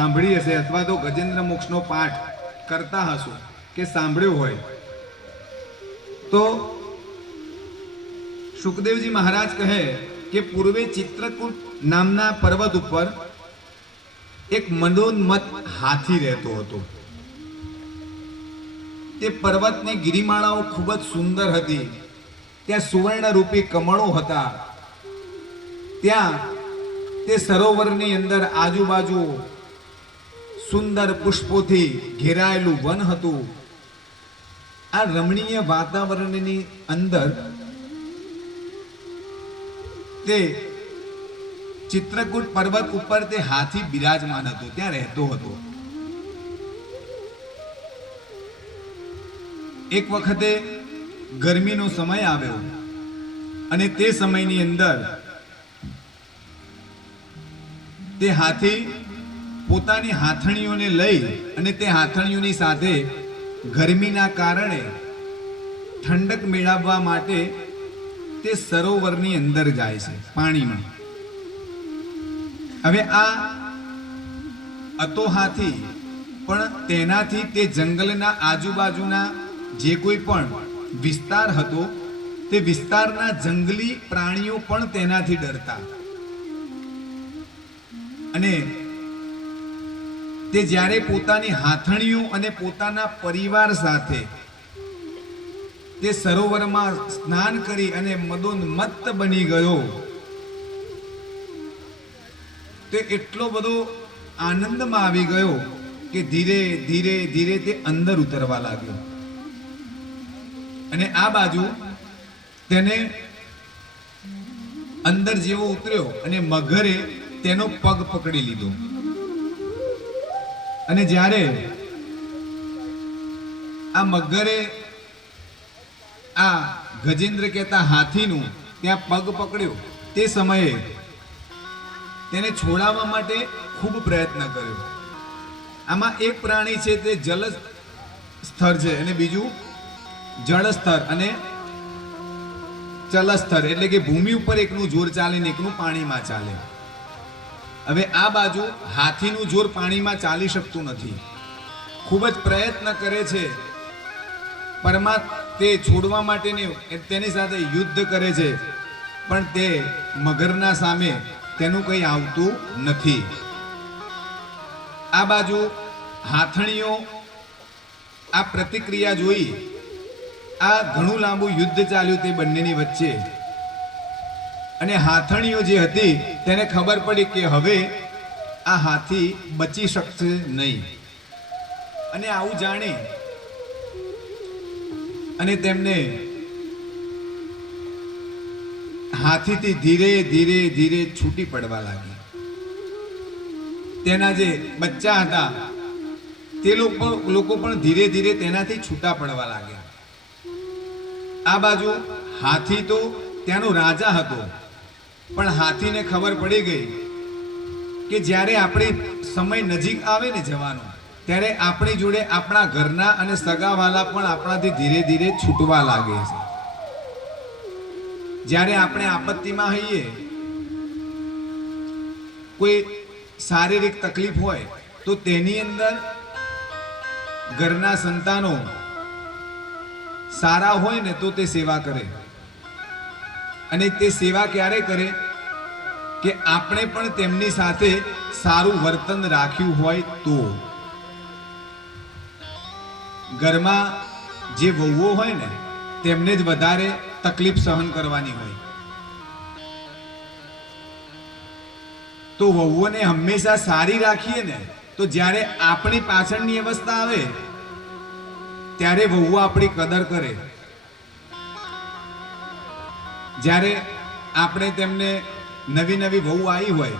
સાંભળી હશે અથવા તો ગજેન્દ્ર મોક્ષનો પાઠ કરતા હશો કે સાંભળ્યો હોય. તો સુખદેવજી મહારાજ કહે કે પૂર્વે ચિત્રકૂટ નામના પર્વત ઉપર એક મનોન્મત હાથી રહેતો હતો. તે પર્વતની ગિરિમાળાઓ ખૂબ જ સુંદર હતી. ત્યાં સુવર્ણ રૂપી કમળો હતા. ત્યાં તે સરોવરની અંદર આજુબાજુ સુંદર પુષ્પોથી ઘેરાયેલું વન હતું. આ રમણીય વાતાવરણની અંદર તે ચિત્રકૂટ પર્વત ઉપર તે હાથી બિરાજમાન હતો, ત્યાં રહેતો હતો. એક વખતે ગરમીનો સમય આવ્યો અને તે સમયની અંદર તે હાથી પોતાની હાથણીઓને લઈ અને તે હાથણીઓની સાથે ગરમીના કારણે ઠંડક મેળવવા માટે તે સરોવરની અંદર જાય છે, પાણીમાં. હવે આ અતો હાથી પણ તેનાથી તે જંગલના આજુબાજુના જે કોઈ પણ વિસ્તાર હતો, તે વિસ્તારના જંગલી પ્રાણીઓ પણ તેનાથી ડરતા. અને તે જ્યારે પોતાની હાથણીઓ અને પોતાના પરિવાર સાથે તે સરોવરમાં સ્નાન કરી અને મદોન્મત્ત બની ગયો, તે એટલો બધો આનંદમાં આવી ગયો કે ધીરે ધીરે ધીરે તે અંદર ઉતરવા લાગ્યો. અને આ બાજુ તેને અંદર જેવો ઉતર્યો અને મગરે તેનો પગ પકડી લીધો. અને જ્યારે આ મગરે આ ગજેન્દ્ર કહેતા હાથીનું ત્યાં પગ પકડ્યો, તે સમયે તેને છોડાવવા માટે ખૂબ પ્રયત્ન કર્યો. આમાં એક પ્રાણી છે તે જલ સ્તર છે અને બીજું જળ સ્તર અને ચલ સ્તર, એટલે કે ભૂમિ ઉપર એકનું જોર ચાલે ને એકનું પાણીમાં ચાલે. હવે આ બાજુ હાથીનું જોર પાણીમાં ચાલી શકતું નથી. ખૂબ જ પ્રયત્ન કરે છે. પરમા, તે છોડવા માટેની તેની સાથે યુદ્ધ કરે છે. પણ તે મગરના સામે તેનું કંઈ આવતું નથી. આ બાજુ હાથણીઓ આ પ્રતિક્રિયા જોઈ આ ઘણું લાંબુ યુદ્ધ ચાલ્યું તે બંનેની વચ્ચે. અને હાથણીઓ જે હતી, તેને ખબર પડી કે હવે આ હાથી બચી શકશે નહીં. અને આવું જાણી અને તેમને હાથીથી ધીરે ધીરે ધીરે છૂટી પડવા લાગી. તેના જે બચ્ચા હતા, તે લોકો લોકો પણ ધીરે ધીરે તેનાથી છૂટા પડવા લાગ્યા. આ બાજુ હાથી તો ત્યાંનો રાજા હતો. પણ હાથીને ખબર પડી ગઈ કે જ્યારે આપણે સમય નજીક આવે ને જવાનો, ત્યારે આપણી જોડે આપણા ઘરના અને સગાવાલા પણ આપણાથી ધીરે ધીરે છૂટવા લાગે છે. જ્યારે આપણે આપત્તિમાં હોઈએ, કોઈ શારીરિક તકલીફ હોય, તો તેની અંદર ઘરના સંતાનો સારા હોય ને તો તે સેવા કરે. અને તે સેવા ક્યારે કરે? કે આપણે પણ તેમની સાથે સારું વર્તન રાખ્યું હોય તો. ઘરમાં જે વહુઓ હોય ને, તેમને જ વધારે તકલીફ સહન કરવાની હોય. તો વહુઓને હંમેશા સારી રાખીએ ને, તો જ્યારે આપણી પાછળની અવસ્થા આવે, ત્યારે વહુ આપણી કદર કરે. જ્યારે આપણે તેમને નવી નવી વહુ આવી હોય,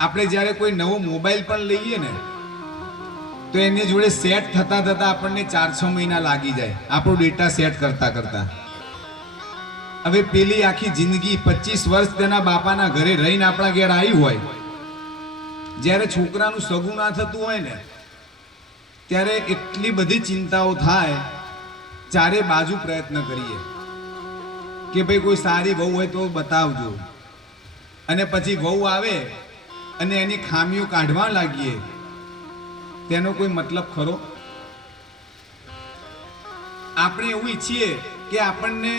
આપણે જ્યારે કોઈ નવો મોબાઈલ પણ લઈએ ને, તો એની જોડે સેટ થતા થતા આપણને ચાર છ મહિના લાગી જાય, આપણો ડેટા સેટ કરતા કરતા. હવે પેલી આખી જિંદગી પચીસ વર્ષ તેના બાપાના ઘરે રહીને આપણા ઘેર આવી હોય, જ્યારે છોકરાનું સગું ના થતું હોય ને, ત્યારે એટલી બધી ચિંતાઓ થાય, ચારે બાજુ પ્રયત્ન કરીએ. કે ભાઈ કોઈ સારી વહુ હોય તો બતાવજો. અને પછી વહુ આવે અને એની ખામીઓ કાઢવા લાગીએ. તેનો કોઈ મતલબ ખરો? આપણે એવું ઈચ્છીએ કે આપણને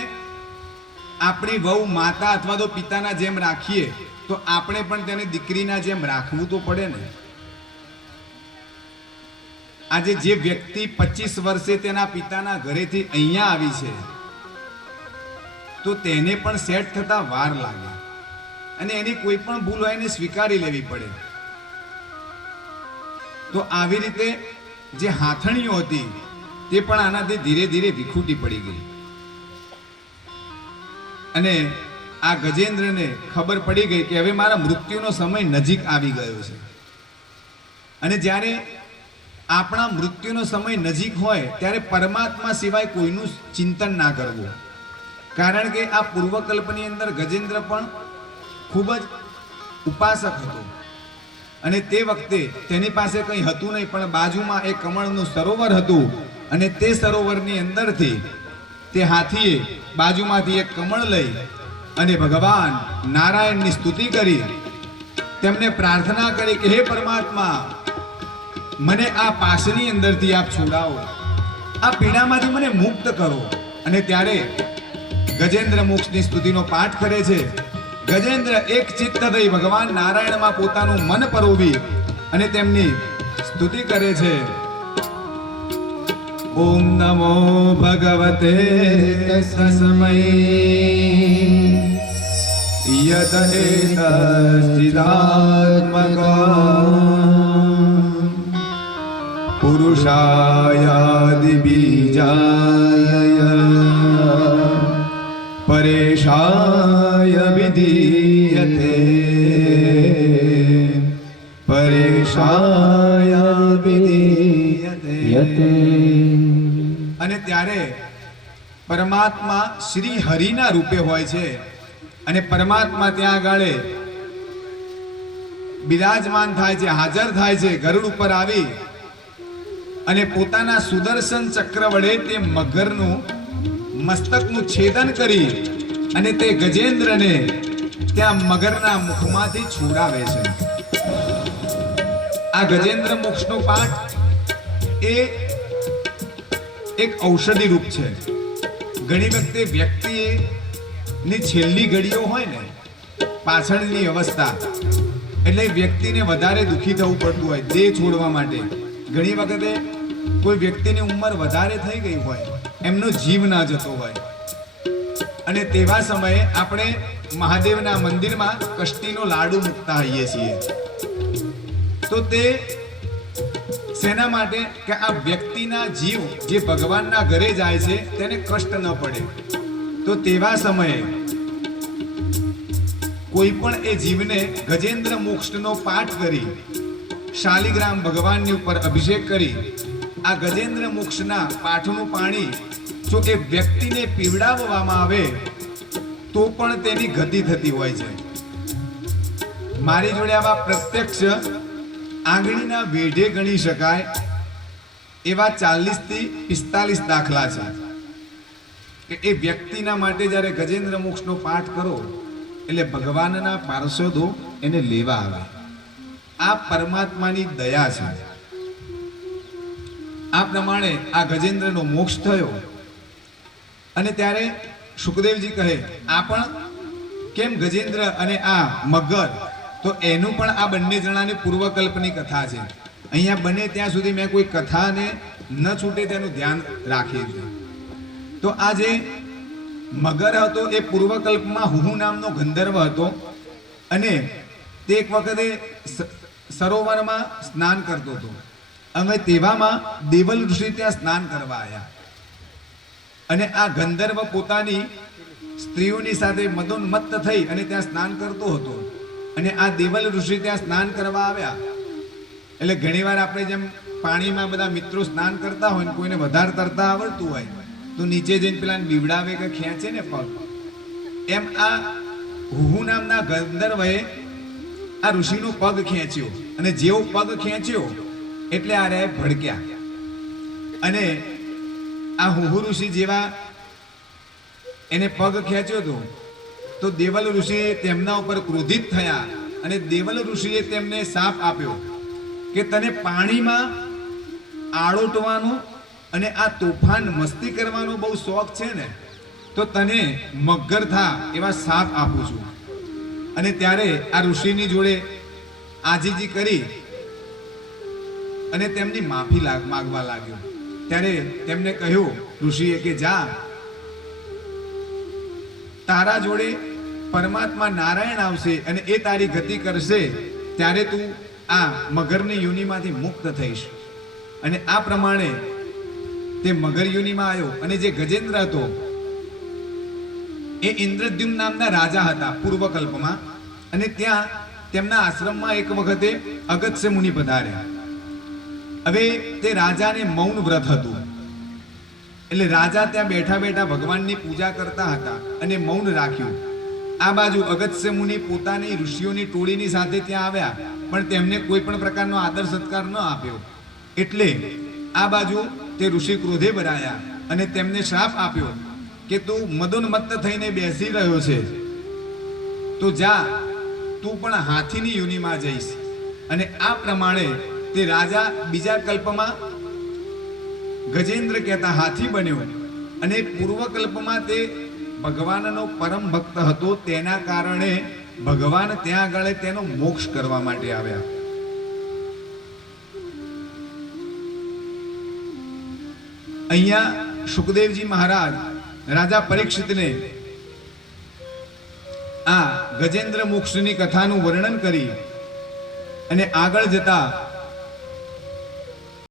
આપણી વહુ માતા અથવા તો પિતાના જેમ રાખીએ, તો આપણે પણ તેને દીકરીના જેમ રાખવું તો પડે ને. આજે જે વ્યક્તિ પચીસ વર્ષે તેના પિતાના ઘરેથી અહીંયા આવી છે તો તેને પણ સેટ થતા વાર લાગે. અને એની કોઈ પણ ભૂલ હોય એને સ્વીકારી લેવી પડે. તો આવી રીતે જે હાથણીઓ હતી, તે પણ આનાથી ધીરે ધીરે વિખૂટી પડી ગઈ. અને આ ગજેન્દ્રને ખબર પડી ગઈ કે હવે મારા મૃત્યુનો સમય નજીક આવી ગયો છે. અને જ્યારે આપણા મૃત્યુનો સમય નજીક હોય, ત્યારે પરમાત્મા સિવાય કોઈનું ચિંતન ના કરવું. કારણ કે આ પૂર્વકલ્પની અંદર ગજેન્દ્ર પણ ખૂબ જ ઉપાસક હતો. અને તે વખતે તેની પાસે કંઈ હતું નહીં, પણ બાજુમાં એક કમળનું સરોવર હતું અને તે સરોવરની અંદરથી તે હાથીએ બાજુમાંથી એક કમળ લઈ અને ભગવાન નારાયણની સ્તુતિ કરી. તેમને પ્રાર્થના કરી કે, હે પરમાત્મા, મને આ પાસની અંદરથી આપ છોડાવો. આ પીડામાંથી મને મુક્ત કરો. અને ત્યારે ગજેન્દ્ર મોક્ષની સ્તુતિનો પાઠ કરે છે. ગજેન્દ્ર એક ચિત્ત થઈ ભગવાન નારાયણમાં પોતાનું મન પરોવી અને તેમની સ્તુતિ કરે છે. ઓમ નમો ભગવતે તસ્મય. યદ એતસ્ચિદાત્મકા પુરુષાયાદિ બીજાય परेशाय विधीयते પરેશાય વિધીયતે અને ત્યારે પરમાત્મા શ્રી હરિના રૂપે હોય છે અને પરમાત્મા ત્યાં આગળ બિરાજમાન થાય છે હાજર થાય છે ગરુડ ઉપર આવી અને પોતાના સુદર્શન ચક્ર વડે તે મગરનું મસ્તકનું છેદન કરી અને તે ગજેન્દ્રને ત્યાં મગરના મુખમાંથી છોડાવે છે. આ ગજેન્દ્ર મોક્ષનો પાઠ એ એક ઔષધિ રૂપ છે. ઘણી વખતે વ્યક્તિ ની છેલ્લી ઘડીઓ હોય ને, પાછળની અવસ્થા, એટલે વ્યક્તિને વધારે દુઃખી થવું પડતું હોય, દેહ છોડવા માટે. ઘણી વખતે કોઈ વ્યક્તિની ઉંમર વધારે થઈ ગઈ હોય એમનો જીવ ના જતો હોય. અને તેવા સમયે આપણે મહાદેવના મંદિરમાં કષ્ટીનો લાડુ મૂકતા હોઈએ છીએ. તો તે શેના માટે? કે આ વ્યક્તિના જીવ જે ભગવાનના ઘરે જાય છે, તેને કષ્ટ ન પડે. તો તેવા સમયે કોઈ પણ એ જીવને ગજેન્દ્ર મોક્ષનો પાઠ કરી, શાલિગ્રામ ભગવાનની ઉપર અભિષેક કરી, આ ગજેન્દ્ર મોક્ષના પાઠનું પાણી જો એ વ્યક્તિને પીવડાવવામાં આવે, તો પણ તેની ગતિ થતી હોય છે. મારી જોડે આવા પ્રત્યક્ષ આંગળીના વેઢે ગણી શકાય એવા ચાલીસથી પિસ્તાલીસ દાખલા છે. કે એ વ્યક્તિના માટે જ્યારે ગજેન્દ્ર મોક્ષનો પાઠ કરો, એટલે ભગવાનના પાર્ષદો એને લેવા આવે. આ પરમાત્માની દયા છે. આ પ્રમાણે આ ગજેન્દ્રનો મોક્ષ થયો. અને ત્યારે સુખદેવજી કહે, આ પણ કેમ ગજેન્દ્ર અને આ મગર? તો એનું પણ આ બંને જણાની પૂર્વકલ્પની કથા છે. અહીંયા બને ત્યાં સુધી મેં કોઈ કથાને ન છૂટે તેનું ધ્યાન રાખીએ છીએ. તો આ જે મગર હતો એ પૂર્વકલ્પમાં હુહુ નામનો ગંધર્વ હતો અને તે એક વખતે સરોવરમાં સ્નાન કરતો હતો. અમે તેવામાં દેવલ ઋષિ ત્યાં સ્નાન કરવા આવ્યા અને આ ગંધર્વ પોતાની સ્ત્રીઓની સાથે મદોન્મત્ત થઈ અને ત્યાં સ્નાન કરતો હતો. અને આ દેવલ ઋષિ ત્યાં સ્નાન કરવા આવ્યા. એટલે ઘણીવાર આપણે જેમ પાણીમાં બધા મિત્રો સ્નાન કરતા હોય ને કોઈને વધારે તરતા આવડતું હોય, તો નીચે જઈને પેલા બીવડાવે કે ખેંચે ને પગ. એમ આ હુહુ નામના ગંધર્વએ આ ઋષિનો પગ ખેંચ્યો. અને જેવો પગ ખેંચ્યો, એટલે આ રે ભડક્યા. અને આ હુહુ ઋષિ જેવા એને પગ ખેંચ્યો હતો, તો દેવલ ઋષિ તેમના ઉપર ક્રોધિત થયા અને દેવલ ઋષિએ તેમને સાપ આપ્યો કે તને પાણીમાં આળોટવાનો અને આ તોફાન મસ્તી કરવાનો બહુ શોખ છે ને, તો તને મગર થા એવા સાપ આપું છું. અને ત્યારે આ ઋષિની જોડે આજીજી કરી અને તેમની માફી માગવા લાગ્યો. ત્યારે તેમને કહ્યું, ઋષિએ કે, જા. તારા જોડે પરમાત્મા નારાયણ આવશે અને એ તારી ગતિ કરશે, ત્યારે તું આ મગરની યોનિમાંથી મુક્ત થઈશ. અને આ પ્રમાણે તે મગર યોનિમાં આવ્યો અને જે ગજેન્દ્ર હતો, એ ઇન્દ્રદ્યુમ નામના રાજા હતા પૂર્વકલ્પમાં. અને ત્યાં તેમના આશ્રમમાં એક વખતે અગત્ય મુનિ પધાર્યા. હવે તે રાજાને મૌન વ્રત હતું. એટલે રાજા ત્યાં બેઠા બેઠા ભગવાનની પૂજા કરતા હતા અને મૌન રાખ્યું. આ બાજુ અગત્ય મુનિ પોતાની ઋષિઓની ટોળીની સાથે ત્યાં આવ્યા, પણ તેમને કોઈ પણ પ્રકારનો આદર સત્કાર ન આપ્યો. એટલે આ બાજુ તે ઋષિ ક્રોધે ભરાયા અને તેમને શ્રાપ આપ્યો કે તું મદોન્મત્ત થઈને બેસી રહ્યો છે. તો જા, તું પણ હાથીની યુનિમાં જઈશ. અને આ પ્રમાણે તે રાજા બીજા કલ્પમાં ગજેન્દ્ર કહેતા હાથી બન્યો અને પૂર્વ કલ્પમાં તે ભગવાનનો પરમ ભક્ત હતો. તેના કારણે ભગવાન ત્યાં આગળ તેનો મોક્ષ કરવા માટે આવ્યા. અહીંયા સુખદેવજી મહારાજ રાજા પરીક્ષિતને આ ગજેન્દ્ર મોક્ષની કથાનું વર્ણન કરી અને આગળ જતા